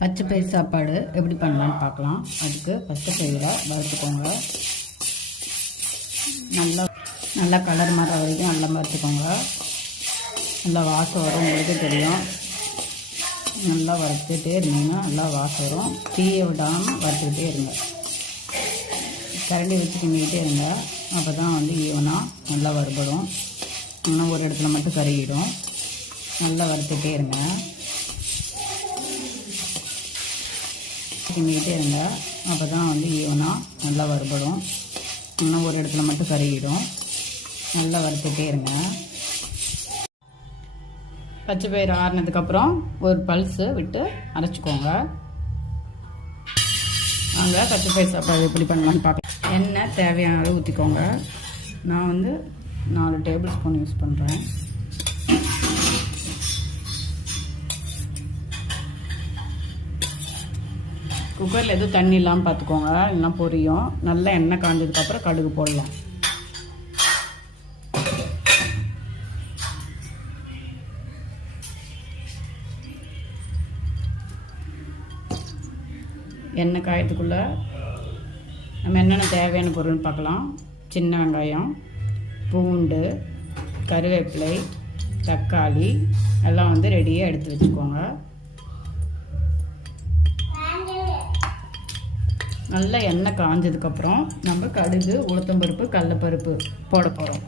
பச்சை பயிர் சாப்பாடு எப்படி பண்ணலான்னு பார்க்கலாம். அதுக்கு பச்சை பயிரை வறுத்துக்கோங்க. நல்லா கலர் மாற வரைக்கும் நல்லா வறுத்துக்கோங்க. நல்லா வாசம் வரும், உங்களுக்கு தெரியும். நல்லா வறுத்துக்கிட்டே இருந்தீங்கன்னா நல்லா வாசம் வரும். தீயை விடாமல் வறுத்துக்கிட்டே இருங்க. கரண்டி வச்சு கிண்டிக்கிட்டே இருங்க. அப்போ தான் ஈவனாக நல்லா வறுபடும். இன்னும் ஒரு இடத்துல மட்டும் கருகிடும். நல்லா வறுத்துக்கிட்டே இருங்க. கிண்டிக்கிட்டே இருங்க. அப்போ தான் ஈவனாக நல்லா வறுபடும். இன்னும் ஒரு இடத்துல மட்டும் கருகிடும். நல்லா வறுத்துக்கிட்டே இருங்க. பச்சை பயிறு ஆறினதுக்கப்புறம் ஒரு பல்ஸு விட்டு அரைச்சிக்கோங்க. வாங்க பச்சை பயிர் சாப்பாடு எப்படி பண்ணலான்னு பார்க்கலாம். எண்ணெய் தேவையான அளவு ஊற்றிக்கோங்க. நான் 4 டேபிள் ஸ்பூன் யூஸ் பண்ணுறேன். குக்கரில் எதுவும் தண்ணி இல்லாமல் பார்த்துக்கோங்க, இல்லைனா பொரியும். நல்லா எண்ணெய் காஞ்சதுக்கப்புறம் கடுகு போடலாம். எண்ணெய் காயத்துக்குள்ளே நம்ம என்னென்ன தேவையான பொருள்னு பார்க்கலாம். சின்ன வெங்காயம், பூண்டு, கருவேப்பிலை, தக்காளி எல்லாம் ரெடியாக எடுத்து வச்சுக்கோங்க. நல்லா எண்ணெய் காஞ்சதுக்கப்புறம் நம்ம கடுகு, உளுத்தம்பருப்பு, கடலைப்பருப்பு போட போகிறோம்.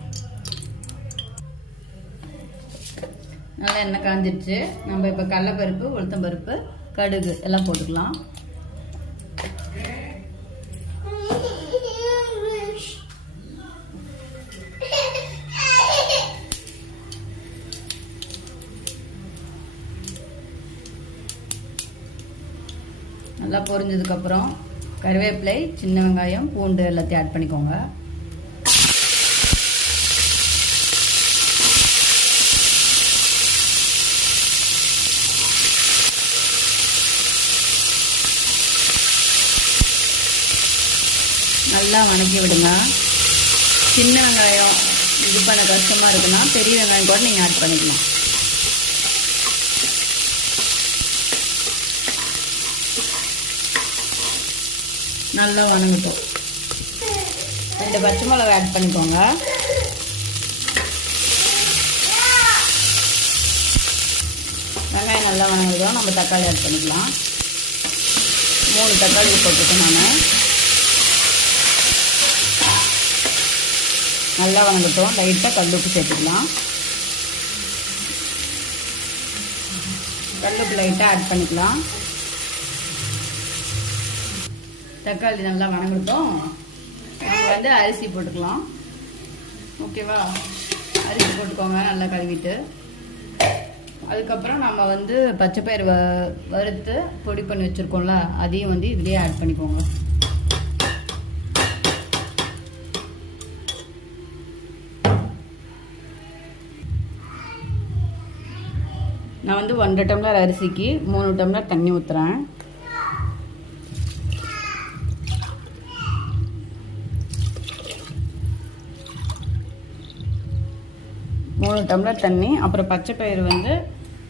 நல்லா எண்ணெய் காஞ்சிடுச்சு. நம்ம இப்போ கடலைப்பருப்பு, உளுத்தம்பருப்பு, கடுகு எல்லாம் போட்டுக்கலாம். நல்லா பொரிஞ்சதுக்கப்புறம் கருவேப்பிலை, சின்ன வெங்காயம், பூண்டு எல்லாத்தையும் ஆட் பண்ணிக்கோங்க. நல்லா வணக்கி விடுங்க. சின்ன வெங்காயம் இது பண்ண கஷ்டமாக இருக்குன்னா பெரிய வெங்காயம் கூட நீங்கள் ஆட் பண்ணிக்கலாம். நல்லா வணங்கட்டும். 2 பச்சை மிளகாய் ஆட் பண்ணிக்கோங்க. வெங்காயம் நல்லா வணங்குதோ நம்ம தக்காளி ஆட் பண்ணிக்கலாம். 3 தக்காளி போட்டுருக்கேன் நான். நல்லா வணங்கட்டும். லைட்டாக கல்லுப்பு சேர்த்துக்கலாம். கல்லுப்பு லைட்டாக ஆட் பண்ணிக்கலாம். தக்காளி நல்லா வணங்கட்டும். நம்ம அரிசி போட்டுக்கலாம். ஓகேவா? அரிசி போட்டுக்கோங்க நல்லா கழுவிட்டு. அதுக்கப்புறம் நம்ம பச்சை பயிர் வறுத்து பொடி பண்ணி வச்சுருக்கோம்ல, அதையும் இதுலேயே ஆட் பண்ணிக்கோங்க. நான் 1.5 டம்ளர் அரிசிக்கு 3 டம்ளர் தண்ணி ஊற்றுறேன். 3 டம்ளர் தண்ணி. அப்புறம் பச்சை பயிர்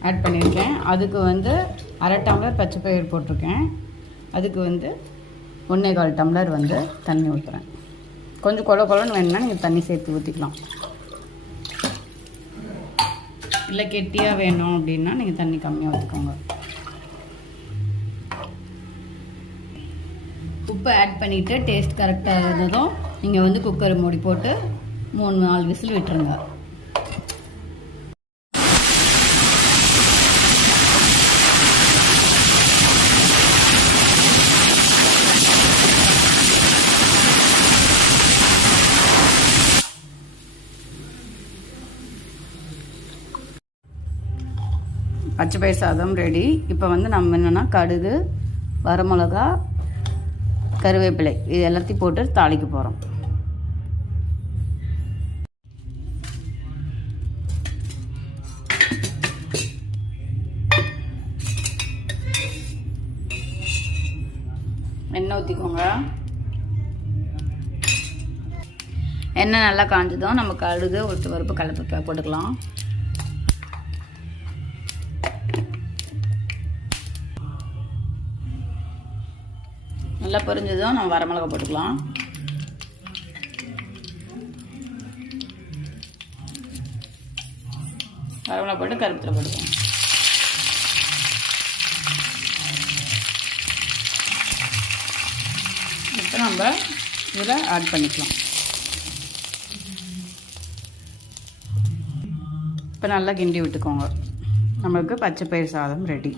ஆட் பண்ணியிருக்கேன். அதுக்கு 1/2 டம்ளர் பச்சை பயிர் போட்டிருக்கேன். அதுக்கு 1.25 டம்ளர் தண்ணி ஊற்றுறேன். கொஞ்சம் கொலன்னு வேணும்னா நீங்கள் தண்ணி சேர்த்து ஊற்றிக்கலாம். இல்லை கெட்டியாக வேணும் அப்படின்னா நீங்கள் தண்ணி கம்மியாக ஊற்றிக்கோங்க. உப்பு ஆட் பண்ணிவிட்டு டேஸ்ட் கரெக்டாக இருந்ததும் நீங்கள் குக்கர் மூடி போட்டு 3-4 விசில் விட்டுருங்க. பச்சை பயிர் சாதம் ரெடி. இப்போ நம்ம என்னென்னா கடுகு, வரமிளகா, கருவேப்பிலை இது எல்லாத்தையும் போட்டு தாளிக்க போகிறோம். எண்ணெய் ஊற்றிக்கோங்க. எண்ணெய் நல்லா காஞ்சதும் நம்ம கடுகு, உளுத்தம்பருப்பு, கடலைப்பருப்பு போட்டுக்கலாம். நல்லா பொரிஞ்சதும் நம்ம வரமிளகா போட்டுக்கலாம். வரமிளகா போட்டு கருவேப்பிலை போட்டுக்கலாம். இப்போ நம்ம இதில் ஆட் பண்ணிக்கலாம். இப்போ நல்லா கிண்டி விட்டுக்கோங்க. நம்மளுக்கு பச்சை பயிர் சாதம் ரெடி.